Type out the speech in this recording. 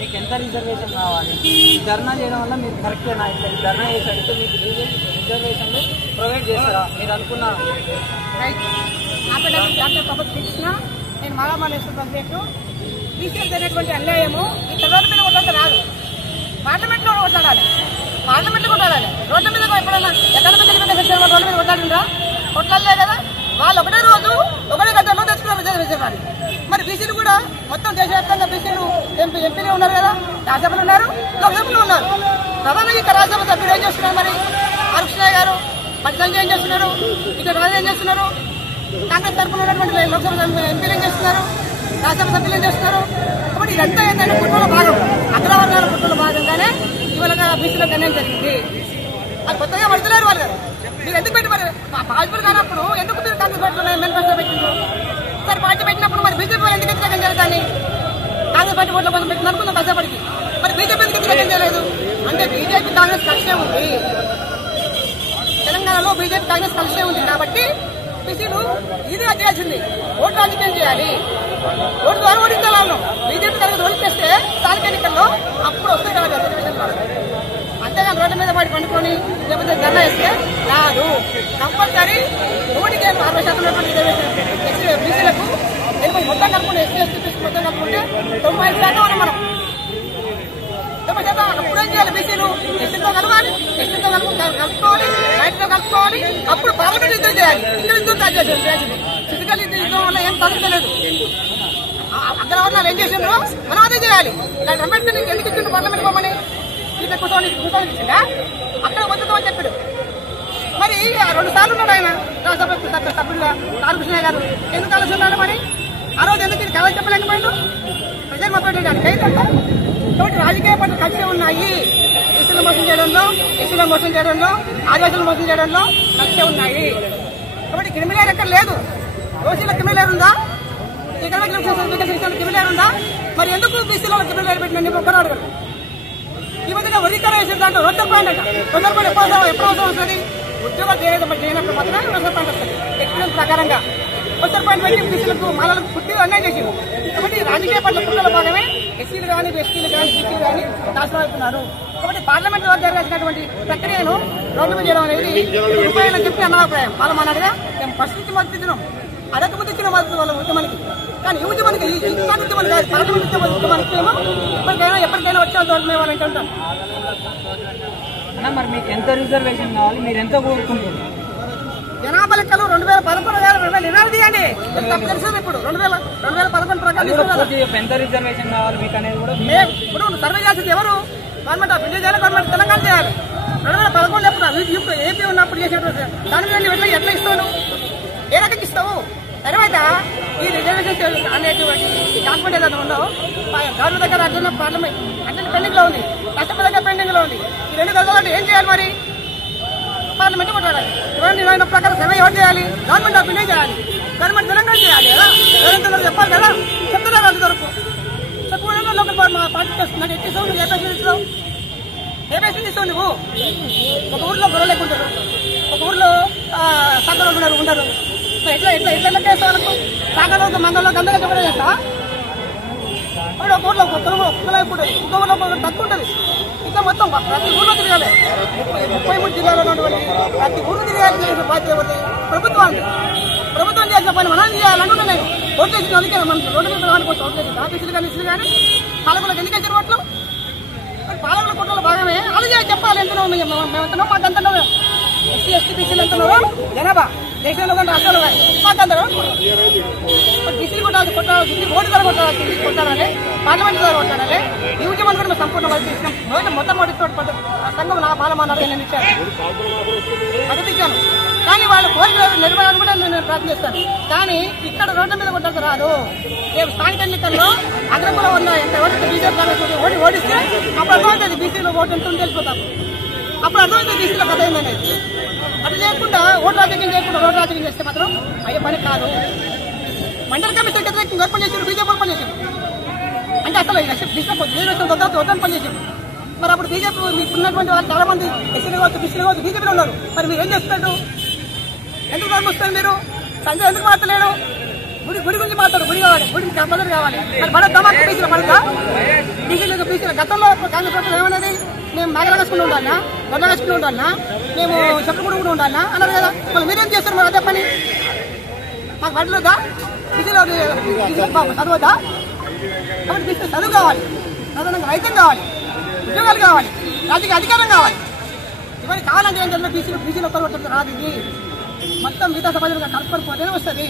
మీకు ఎంత రిజర్వేషన్ కావాలి? ధర్నా చేయడం వల్ల మీకు కరెక్టేనా? ఇట్లా ధర్నా చేసేటట్టు మీకు రిజర్వేషన్లు ప్రొవైడ్ చేస్తారా మీరు అనుకున్న? నా పేరు డాక్టర్ కపత్ కృష్ణ. నేను మాలామాలేశ్వర ప్రెసిడెంట్. బీసీఎల్ జరిగినటువంటి అన్యాయము ఈ రోడ్డు మీద కొట్టాలి రాదు, పార్లమెంట్లో కొట్లాడాలి. పార్లమెంట్లో కొట్లాడాలి. రోడ్ల మీద ఎప్పుడైనా ఎక్కడ రోడ్ల మీద కొట్లాడిందా? కొట్లాడలే కదా. వాళ్ళు ఒకటే రోజు ఒకటే గంటలో తెచ్చుకున్నారు రిజర్వేషన్. మరి బీసీలు కూడా మొత్తం దేశవ్యాప్తంగా బీసీలు ఎంపీలు ఉన్నారు కదా, రాజ్యసభలు ఉన్నారు, లోక్సభలు ఉన్నారు. ప్రధానంగా ఇక్కడ రాజ్యసభ సభ్యులు ఏం చేస్తున్నారు? మరి హరికృష్ణ గారు సంజయ్ ఏం చేస్తున్నారు? ఇక్కడ రాజు ఏం చేస్తున్నారు? కాంగ్రెస్ తరఫున ఉన్నటువంటి లోక్సభ ఎంపీలు ఏం చేస్తున్నారు? రాజ్యసభ సభ్యులు ఏం చేస్తున్నారు? కాబట్టి ఇదంతా ఏంటంటే కుట్రలో భాగం, అగ్రవర్గాల కుట్రలో భాగంగానే ఇవాళ బీసీలకు అన్యాయం జరిగింది. అది కొత్తగా పడుతున్నారు వాళ్ళు. మీరు ఎందుకు పెట్టి మరి పాజిబుల్ కానప్పుడు ఎందుకు మీరు కాంగ్రెస్ పార్టీలో మేనిఫెస్టో పెట్టిండ్రు? సరే పార్టీ పెట్టినప్పుడు మరి బీజేపీ వాళ్ళు ఎందుకు వ్యతిరేకం జరుగుతాయి? కాంగ్రెస్ పార్టీ ఓట్ల కోసం పెట్టిన అనుకుందాం కష్టపడికి. మరి బీజేపీ ఎందుకు వ్యతిరేకం చేయలేదు? అంటే బీజేపీ కాంగ్రెస్ కలిసే ఉంది. తెలంగాణలో బీజేపీ కాంగ్రెస్ కలిసే ఉంది కాబట్టి బీసీలు ఇది చేయాల్సింది. ఓటు రాజకీయం చేయాలి, ఓటు ద్వారా ఓడించాలను. బీజేపీ తరగతి ఓడిస్తే స్థానిక ఎన్నికల్లో అప్పుడు వస్తుంది కదా రిజర్వేషన్. అంతేగాని రోడ్ల మీద పడి పండుకొని లేకపోతే ధర్నా వేస్తే రాదు. కంపల్సరీ 160% రిజర్వేషన్ బీసీలకు మొత్తం కలుపుకుంటే ఎస్సీ ఎస్టీ మొత్తం కలుపుకుంటే 90% ఉన్నాం మనం. 90% అప్పుడేం చేయాలి? బీసీలు ఎస్సీతో కలవాలి, ఎస్టీతో కలుపుకోవాలి, రైతుతో కలుపుకోవాలి. అప్పుడు పార్లమెంట్ యుద్ధం చేయాలి. యుద్ధం చేయాలి. ఫిజికల్ యుద్ధం వల్ల ఏం తగ్గలేదు. అగ్రవర్ణాలు ఏం చేసిండ్రో మనం అదే చేయాలి. అంబేద్కర్ ఎందుకు ఇచ్చిండు పార్లమెంట్ బొమ్మని? ఇక కూర్చొని ఇచ్చిందా? అక్కడ వద్దుతామని చెప్పాడు. మరి 2 సార్లు ఉన్నాడు ఆయన రాజ్యసభ సభ్యులుగా హరికృష్ణ గారు. ఎందుకు కలిసి ఉన్నాడు? మరి ఆ రోజు ఎందుకు ఇది కథ చెప్పలేకపోయిండు? ప్రజలు మాట్లాడడానికి అయితే. కాబట్టి రాజకీయ పార్టీలు కలిసే ఉన్నాయి. ఎస్సీలు మోసం చేయడంలో, ఎస్సీలు మోసం చేయడంలో, ఆదివాసులు మోసం చేయడంలో కలిసే ఉన్నాయి. కాబట్టి క్రిమినల్ ఎక్కడ లేదు. ఓసీలో క్రిమినల్ ఉందా? ఇక్కడ క్రిమినల్ ఉందా? మరి ఎందుకు బీసీలో క్రిమినల్ పెట్టిన ఒక్కరు అడగరు. ఈ మధ్యన వర్గీకరణ వేసే దాంట్లో రొట్టెల పాయింట్ అంట. రొట్టెల పాయింట్ ఎప్పుడు అవసరం వస్తుంది? ఉద్యోగాలు చేయనప్పుడు మాత్రమే రొట్టెల పాయింట్ వస్తుంది. ఎక్స్పీరియన్స్ ప్రకారంగా రొట్టెల పాయింట్ పెట్టి బీసీలకు మాలకు పుట్టిగా అన్యాయం చేసింది. కాబట్టి రాజకీయ పార్టీల కుట్రల భాగమే ఎస్సీలు కానీ, ఎస్టీలు కానీ, బీసీలు కానీ నాశనం అవుతున్నారు. కాబట్టి పార్లమెంట్ ద్వారా జరగాల్సినటువంటి ప్రక్రియను రోడ్డు మీద చేయడం అనేది రూపాయలని చెప్పి అన్నాభిప్రాయం. మాలమానాడుగా మేము ఫస్ట్ నుంచి మద్దతు ఇచ్చినాం. అడగకపోతే ఇచ్చిన మద్దతు వాళ్ళ ఉద్యమానికి. కానీ ఈ ఉద్యమానికి ఉద్యమానికి పార్లమెంట్ ఉద్యమానికి ఎప్పటికైనా వచ్చే మేము వాళ్ళంటే ఉంటాం. అన్న మరి మీకు ఎంత రిజర్వేషన్ కావాలి? మీరు ఎంత కోరుకుంటున్నారు? జనాభా లెక్కలు 2011 నిర్ణయాలు తీయండి. తెలుస్తుంది ఇప్పుడు 2011 ప్రకారం ఎంత రిజర్వేషన్ కావాలి మీకు అనేది కూడా ఇప్పుడు సర్వే చేసింది ఎవరు? గవర్నమెంట్ ఆఫ్ ఇండియా చేయాలి, గవర్నమెంట్ తెలంగాణ చేయాలి. 2011 ఎప్పుడు ఏపీ ఉన్నప్పుడు చేసేటువంటి దాని మీద ఎట్లా ఇస్తావు? ఏ రకంగా ఇస్తావు? తర్వాత ఈ రిజర్వేషన్ అనేటువంటి డాక్యుమెంట్ ఏదైనా ఉందో గవర్నమెంట్ దగ్గర అట్లా పార్లమెంట్ అట్లా పెండింగ్ లో ఉంది, రాష్ట్రపతి దగ్గర పెండింగ్ లో ఉంది. ఈ 2 గవర్నమెంట్ ఏం చేయాలి? మరి పార్లమెంట్ కొట్టాలి. 2020 ప్రకారం సర్వే ఎవరు చేయాలి? గవర్నమెంట్ ఆఫ్ ఇండియా చేయాలి, గవర్నమెంట్ తెలంగాణ చేయాలి కదా. తెలంగాణ చెప్పాలి కదా. చెప్తున్నారు అంత వరకు చెప్పకుండా లోకల్ మా పార్టీ చేస్తున్నారు. ఎక్కిస్తావు నువ్వు? ఏ పేషెంట్ ఇస్తావు? ఏ పేషెంట్ ఇస్తావు నువ్వు? ఒక ఊర్లో గొడవ లేకుంటారు, ఒక ఊర్లో సంఘంలో ఉండరు. ఎట్లా ఎట్లా ఎట్లా లెక్కేస్తావు? అనుకో సాగలో మంగళలో గందలో చెప్పడం చేస్తా. ఒక ఊర్లో ఒక్కలో ఉంటుంది, ఇంకో ఊర్లో తక్కువ ఉంటుంది. ఇంకా మొత్తం ప్రతి ఊర్లో తిరగాలి. 33 జిల్లాలో ఉన్నటువంటి ప్రతి ఊరు తిరగాలి. బాధ్యత ఎవరిది? ప్రభుత్వాన్ని. ప్రభుత్వం చేసిన పని మనం చేయాలనుకుంటా. నేను ఓట్లు వేసిన అందుకే మనం రోడ్డు మీద అనుకోవచ్చు. ఓట్లు వేసింది ఆఫీసులు కానీ ఇసులు కానీ పాలకులకు ఎన్నికలు జరగట్లు. పాలకుల కుట్రలో భాగమే అలాగే చెప్పాలి. ఎంతనో మేమెంతనో మాకు అంతనో ఎస్సీ ఎస్టీ బీసీలు ఎంతనో జనాభా దేశంలో కానీ రాష్ట్రంలో కానీ మాకు అందరూ బీసీలు కొట్టాలి, బీసీ ఓటు ద్వారా కొట్టాలని పార్లమెంట్ ద్వారా కొట్టాలి. ఈ ఉద్యమాన్ని కూడా మేము సంపూర్ణ మద్దతు మొట్టమొదటి సంఘం నా పాలమానాడు నేను ఇచ్చాను, మద్దతు ఇచ్చాను. కానీ వాళ్ళ కోరిక నిలబడాలని కూడా నేను ప్రయత్నిస్తాను. కానీ ఇక్కడ రోడ్ల మీద కొట్టాల్సి రాదు. రేపు స్థానిక ఎన్నికల్లో అగ్రకులం ఉన్న ఎవరైతే బీజేపీ కాంగ్రెస్ ఓడిస్తే అప్పుడు అర్థమవుతుంది బీసీలో ఓటు ఎంత ఉంటే వెళ్ళిపోతాం. అప్పుడు అర్థమవుతుంది బీసీలో కథ ఏందనేది. అది చేయకుండా ఓటు రాజకీయం చేయకుండా రోడ్డు రాజకీయం చేస్తే మాత్రం అయ్యే పని కాదు. మండల కమిషన్ వ్యతిరేకంగా ఓపెన్ చేసారు, బీజేపీ ఓపెన్ చేశారు. అంటే అసలు వద్దని పని చేశారు. మరి అప్పుడు బీజేపీ మీకు ఉన్నటువంటి వాళ్ళు చాలా మంది ఎస్సీలు కావచ్చు, బీసీలు కావచ్చు, బీజేపీలో ఉన్నారు. మరి మీరు ఏం చేస్తున్నారు? ఎందుకు వస్తారు మీరు? సంజయ్ ఎందుకు మాట్లాడారు? గుడి గురించి మాట్లాడు. గుడి కావాలి, గుడికి కంపల్సరీ కావాలి. మరి మన తమాకు బీసీలో పడతా? బీసీలకు గతంలో కాంగ్రెస్ ప్రభుత్వం ఏమన్నది, మేము నగర వేసుకుని ఉండాలన్నా, గొడ్డ వేసుకుని ఉండాలన్నా, మేము చెట్లు కూడా ఉండాలన్నా అన్నారు కదా. మళ్ళీ మీరేం చేస్తారు మరి అదే పని? మాకు పడలేదా? విధిలో చదవద్దా? కాబట్టి చదువు కావాలి, సాధారణంగా రైతం కావాలి, ఉద్యోగాలు కావాలి, రాజకీయ అధికారం కావాలి. ఇవన్నీ కావాలంటే ఏంటంటే బీసీలు ఒక్కరు రాదు. ఇది మొత్తం మిగతా సమాజంగా కలుపుకొని పోతేనే వస్తుంది.